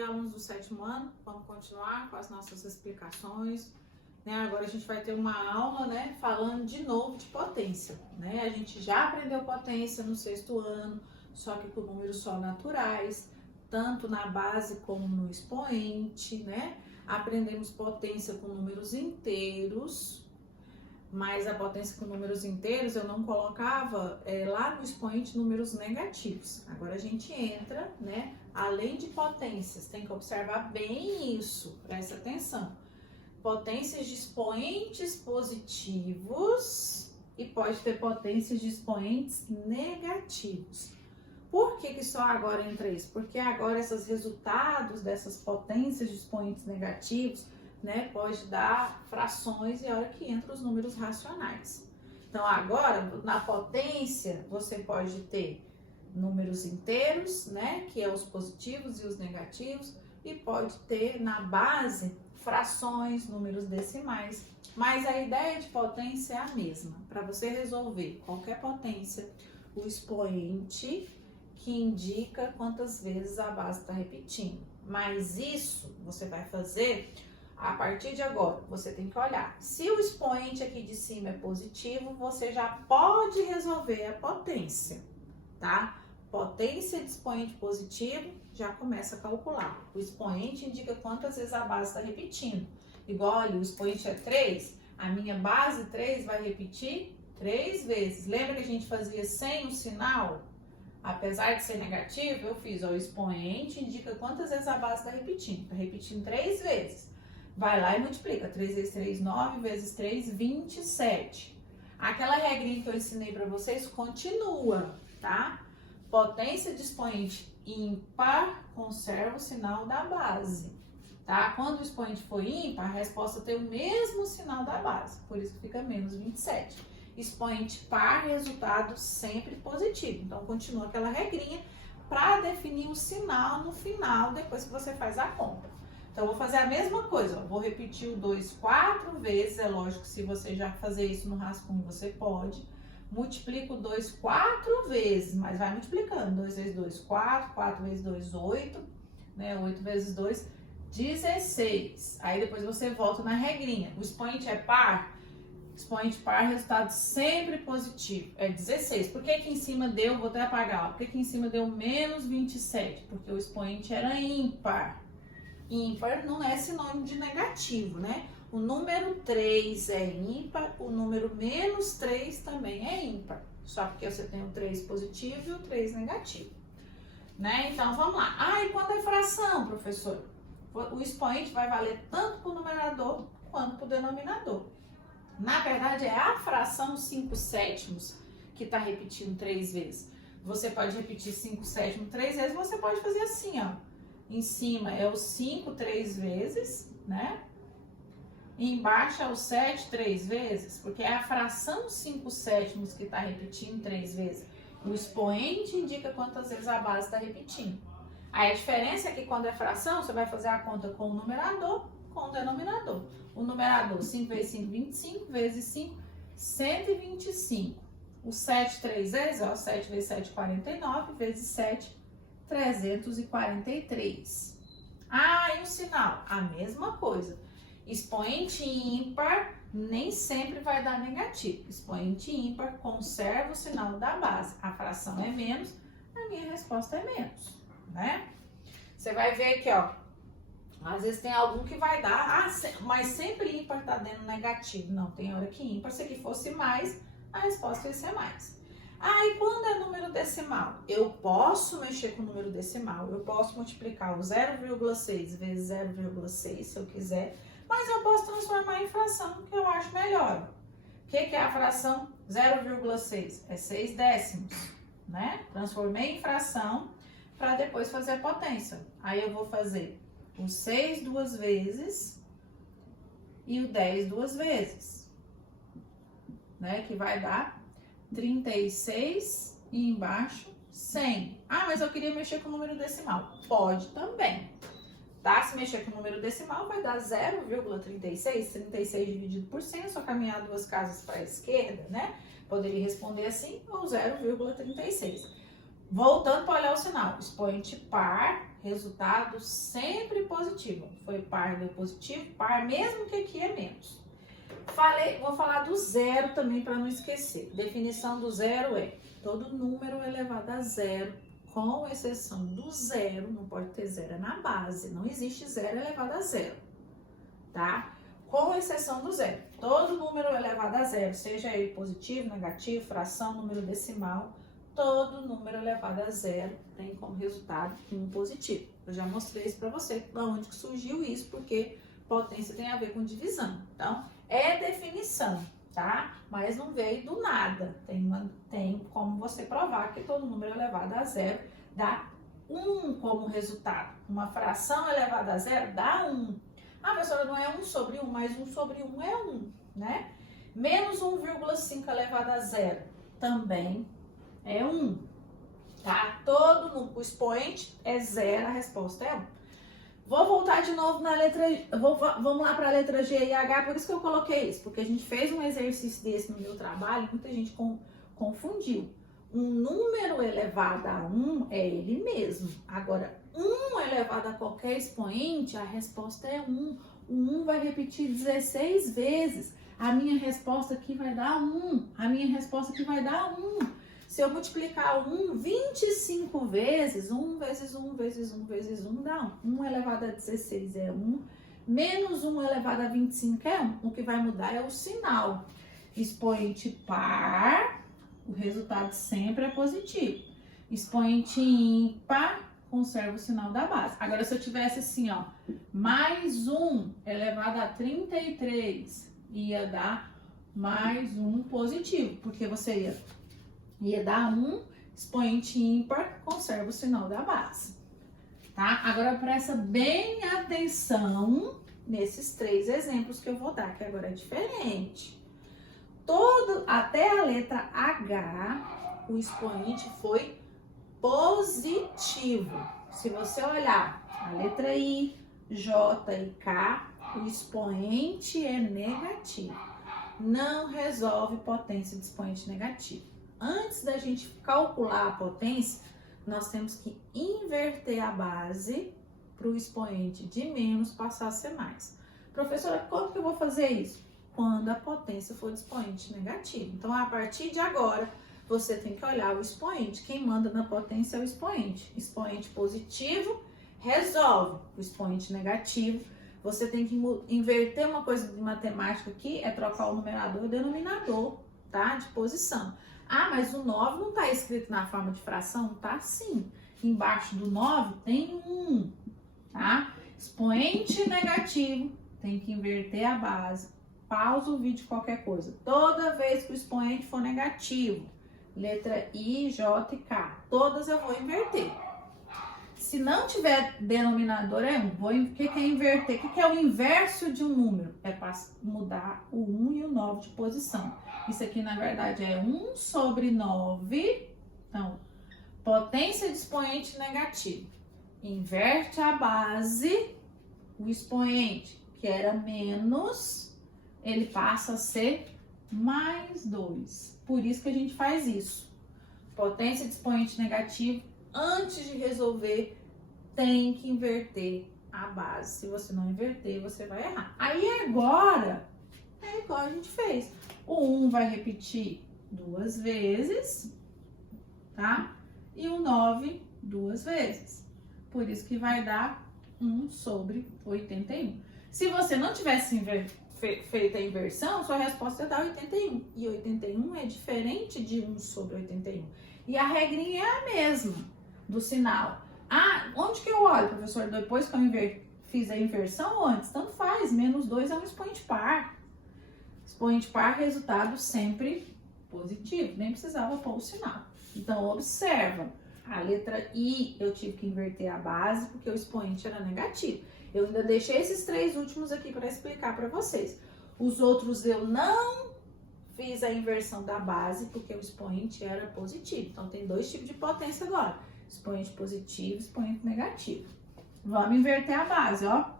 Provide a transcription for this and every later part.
dia, alunos do 7º ano. Vamos continuar com as nossas explicações. Agora a gente vai ter uma aula, falando de novo de potência. A gente já aprendeu potência no 6º ano, só que com números só naturais, tanto na base como no expoente, Aprendemos potência com números inteiros, mas a potência com números inteiros eu não colocava lá no expoente números negativos. Agora a gente entra, além de potências, tem que observar bem isso, presta atenção. Potências de expoentes positivos e pode ter potências de expoentes negativos. Por que só agora entra isso? Porque agora esses resultados dessas potências de expoentes negativos, pode dar frações e a hora que entra os números racionais. Então agora, na potência, você pode ter números inteiros, que é os positivos e os negativos, e pode ter na base frações, números decimais. Mas a ideia de potência é a mesma. Para você resolver qualquer potência, o expoente que indica quantas vezes a base está repetindo. Mas isso você vai fazer a partir de agora. Você tem que olhar. Se o expoente aqui de cima é positivo, você já pode resolver a potência, tá? Potência de expoente positivo, já começa a calcular. O expoente indica quantas vezes a base está repetindo. Igual, olha, o expoente é 3, a minha base 3 vai repetir 3 vezes. Lembra que a gente fazia sem o sinal? Apesar de ser negativo, eu fiz, o expoente indica quantas vezes a base está repetindo. Está repetindo 3 vezes. Vai lá e multiplica. 3 vezes 3, 9, vezes 3, 27. Aquela regrinha que eu ensinei para vocês continua, tá? Potência de expoente ímpar conserva o sinal da base, tá? Quando o expoente for ímpar, a resposta tem o mesmo sinal da base, por isso que fica menos 27. Expoente par, resultado sempre positivo. Então, continua aquela regrinha para definir o sinal no final, depois que você faz a conta. Então, eu vou fazer a mesma coisa, ó. Vou repetir o 2 4 vezes, é lógico que se você já fazer isso no rascunho, você pode. Multiplica o 2 4 vezes, mas vai multiplicando. 2 vezes 2, 4, 4 vezes 2, 8, 8 vezes 2, 16. Aí, depois você volta na regrinha. O expoente é par? Expoente par, resultado sempre positivo, é 16. Por que aqui em cima deu, vou até apagar, ó. Por que aqui em cima deu menos 27? Porque o expoente era ímpar. Ímpar não é sinônimo de negativo, O número 3 é ímpar, o número menos 3 também é ímpar. Só porque você tem o 3 positivo e o 3 negativo, Então, vamos lá. E quando é fração, professor? O expoente vai valer tanto para o numerador quanto para o denominador. Na verdade, é a fração 5/7 que está repetindo 3 vezes. Você pode repetir 5/7 3 vezes, você pode fazer assim, ó. Em cima é o 5 3 vezes, E embaixo é o 7 3 vezes, porque é a fração 5/7 que está repetindo 3 vezes. O expoente indica quantas vezes a base está repetindo. Aí a diferença é que quando é fração, você vai fazer a conta com o numerador, com o denominador. O numerador, 5 vezes 5, 25, vezes 5, 125. O 7 3 vezes, 7 vezes 7, 49, vezes 7, 343. E o sinal? A mesma coisa. Expoente ímpar nem sempre vai dar negativo. Expoente ímpar conserva o sinal da base. A fração é menos, a minha resposta é menos, Você vai ver aqui, ó. Às vezes tem algum que vai dar, mas sempre ímpar tá dando negativo. Não, tem hora que ímpar, se aqui fosse mais, a resposta ia ser mais. E quando é número decimal? Eu posso mexer com o número decimal, eu posso multiplicar o 0,6 vezes 0,6 se eu quiser, mas eu posso transformar em fração, que eu acho melhor. O que é a fração 0,6? É 6 décimos, Transformei em fração para depois fazer a potência. Aí eu vou fazer o 6 2 vezes e o 10 2 vezes, que vai dar 36 e embaixo 100. Mas eu queria mexer com o número decimal. Pode também, Se mexer com o número decimal vai dar 0,36, 36 dividido por 100, é só caminhar 2 casas para a esquerda, Poderia responder assim, ou 0,36. Voltando para olhar o sinal, expoente par, resultado sempre positivo. Foi par, deu positivo, par, mesmo que aqui é menos. Vou falar do zero também para não esquecer. Definição do zero é todo número elevado a zero, com exceção do zero, não pode ter zero na base, não existe zero elevado a zero, tá? Com exceção do zero. Todo número elevado a zero, seja ele positivo, negativo, fração, número decimal, todo número elevado a zero tem como resultado um positivo. Eu já mostrei isso para você, de onde que surgiu isso, porque potência tem a ver com divisão. Então, é definição, tá? Mas não veio do nada. Tem como você provar que todo número elevado a zero dá 1 como resultado. Uma fração elevada a zero dá 1. Ah, professora, não é 1 sobre 1, mas 1 sobre 1 é 1, né? Menos 1,5 elevado a zero também é 1, tá? O expoente é 0, a resposta é 1. Vou voltar de novo na letra, vamos lá para a letra G e H, por isso que eu coloquei isso, porque a gente fez um exercício desse no meu trabalho, muita gente confundiu. Um número elevado a 1 é ele mesmo. Agora, 1 elevado a qualquer expoente, a resposta é 1. O 1 vai repetir 16 vezes. A minha resposta aqui vai dar 1. A minha resposta aqui vai dar 1. Se eu multiplicar o 1 25 vezes, 1 vezes 1 vezes 1 vezes 1 dá 1. 1 elevado a 16 é 1. Menos 1 elevado a 25 é 1. O que vai mudar é o sinal. Expoente par, o resultado sempre é positivo. Expoente ímpar, conserva o sinal da base. Agora, se eu tivesse assim, ó, mais 1 elevado a 33, ia dar mais 1 positivo, porque você ia dar 1, expoente ímpar, conserva o sinal da base, tá? Agora, presta bem atenção nesses 3 exemplos que eu vou dar, que agora é diferente. Até a letra H, o expoente foi positivo. Se você olhar a letra I, J e K, o expoente é negativo. Não resolve potência de expoente negativo. Antes da gente calcular a potência, nós temos que inverter a base para o expoente de menos passar a ser mais. Professora, como que eu vou fazer isso? Quando a potência for de expoente negativo. Então, a partir de agora, você tem que olhar o expoente. Quem manda na potência é o expoente. Expoente positivo resolve. O expoente negativo, você tem que inverter uma coisa de matemática aqui, é trocar o numerador e o denominador, tá? De posição. Ah, mas o 9 não está escrito na forma de fração? Tá sim. Embaixo do 9 tem 1, tá? Expoente negativo, tem que inverter a base. Pausa o vídeo qualquer coisa. Toda vez que o expoente for negativo, letra I, J e K, todas eu vou inverter. Se não tiver denominador, é 1. O que é inverter? O que é o inverso de um número? É para mudar o 1 e o 9 de posição. Isso aqui, na verdade, é 1 sobre 9. Então, potência de expoente negativo. Inverte a base, o expoente, que era menos, ele passa a ser mais 2. Por isso que a gente faz isso. Potência de expoente negativo, antes de resolver, tem que inverter a base. Se você não inverter, você vai errar. Aí agora, é igual a gente fez. O 1 vai repetir 2 vezes, tá? E o 9 2 vezes. Por isso que vai dar 1 sobre 81. Se você não tivesse feito a inversão, sua resposta ia dar 81. E 81 é diferente de 1 sobre 81. E a regrinha é a mesma do sinal. Ah, onde que eu olho, professor? Depois que eu fiz a inversão ou antes? Tanto faz, menos 2 é um expoente par. Expoente par, resultado sempre positivo. Nem precisava pôr o sinal. Então, observa. A letra I, eu tive que inverter a base, porque o expoente era negativo. Eu ainda deixei esses 3 últimos aqui para explicar para vocês. Os outros eu não fiz a inversão da base, porque o expoente era positivo. Então, tem 2 tipos de potência agora. Expoente positivo e expoente negativo. Vamos inverter a base, ó.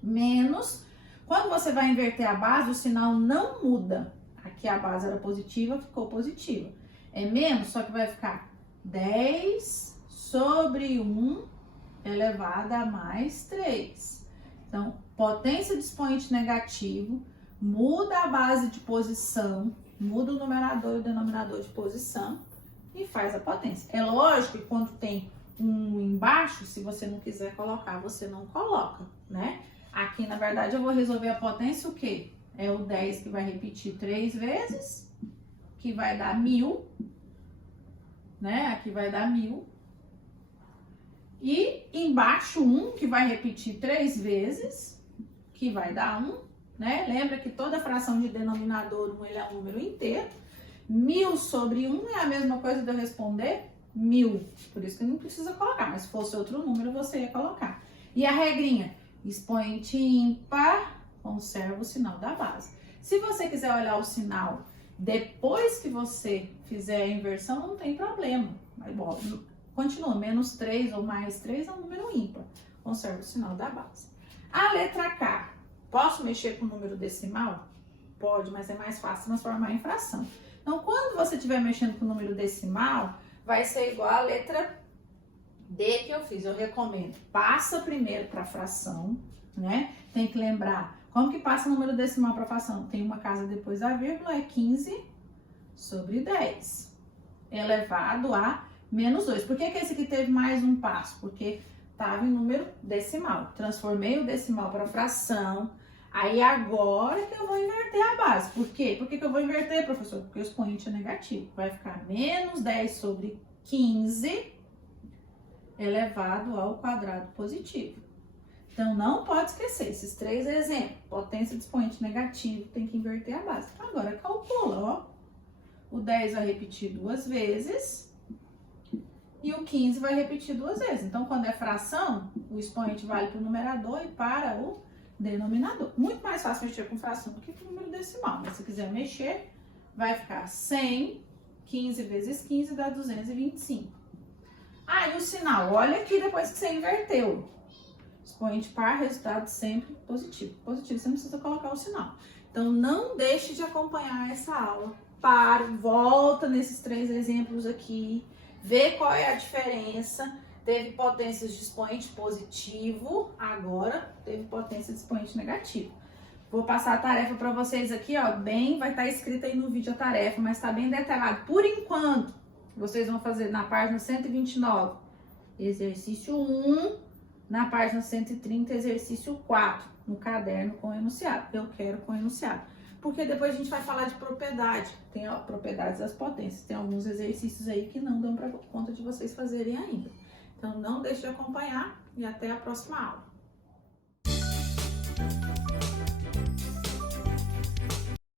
Menos. Quando você vai inverter a base, o sinal não muda. Aqui a base era positiva, ficou positiva. É menos, só que vai ficar 10 sobre 1 elevado a mais 3. Então, potência de expoente negativo, muda a base de posição, muda o numerador e o denominador de posição e faz a potência. É lógico que quando tem um embaixo, se você não quiser colocar, você não coloca, né? Aqui, na verdade, eu vou resolver a potência o quê? É o 10 que vai repetir 3 vezes, que vai dar 1000, né? Aqui vai dar 1000. E embaixo 1, que vai repetir 3 vezes, que vai dar 1, né? Lembra que toda fração de denominador 1 ele é um número inteiro. 1000 sobre 1 é a mesma coisa de eu responder 1000. Por isso que não precisa colocar, mas se fosse outro número você ia colocar. E a regrinha? Expoente ímpar, conserva o sinal da base. Se você quiser olhar o sinal depois que você fizer a inversão, não tem problema. Mas, bom, continua, menos 3 ou mais 3 é um número ímpar. Conserva o sinal da base. A letra K. Posso mexer com o número decimal? Pode, mas é mais fácil transformar em fração. Então, quando você estiver mexendo com o número decimal, vai ser igual a letra D que eu fiz. Eu recomendo. Passa primeiro para fração, né? Tem que lembrar. Como que passa o número decimal para fração? Tem uma casa depois da vírgula, é 15 sobre 10. Elevado a menos 2. Por que que esse aqui teve mais um passo? Porque estava em número decimal. Transformei o decimal para fração. Aí agora que eu vou inverter a base. Por quê? Por que que eu vou inverter, professor? Porque o expoente é negativo. Vai ficar menos 10 sobre 15 elevado ao quadrado positivo. Então, não pode esquecer esses 3 exemplos. Potência de expoente negativo, tem que inverter a base. Agora, calcula, ó. O 10 vai repetir 2 vezes e o 15 vai repetir 2 vezes. Então, quando é fração, o expoente vale para o numerador e para o denominador. Muito mais fácil mexer com fração do que com número decimal. Mas se quiser mexer, vai ficar 100, 15 vezes 15 dá 225. Ah, e o sinal? Olha aqui depois que você inverteu. Expoente par, resultado sempre positivo. Positivo, você não precisa colocar o sinal. Então, não deixe de acompanhar essa aula. Para, volta nesses 3 exemplos aqui, vê qual é a diferença. Teve potências de expoente positivo, agora teve potência de expoente negativo. Vou passar a tarefa para vocês aqui, ó, vai estar escrita aí no vídeo a tarefa, mas tá bem detalhado. Por enquanto, vocês vão fazer na página 129, exercício 1, na página 130, exercício 4, no caderno com enunciado. Eu quero com enunciado. Porque depois a gente vai falar de propriedade. Tem propriedades das potências. Tem alguns exercícios aí que não dão para conta de vocês fazerem ainda. Então, não deixe de acompanhar e até a próxima aula.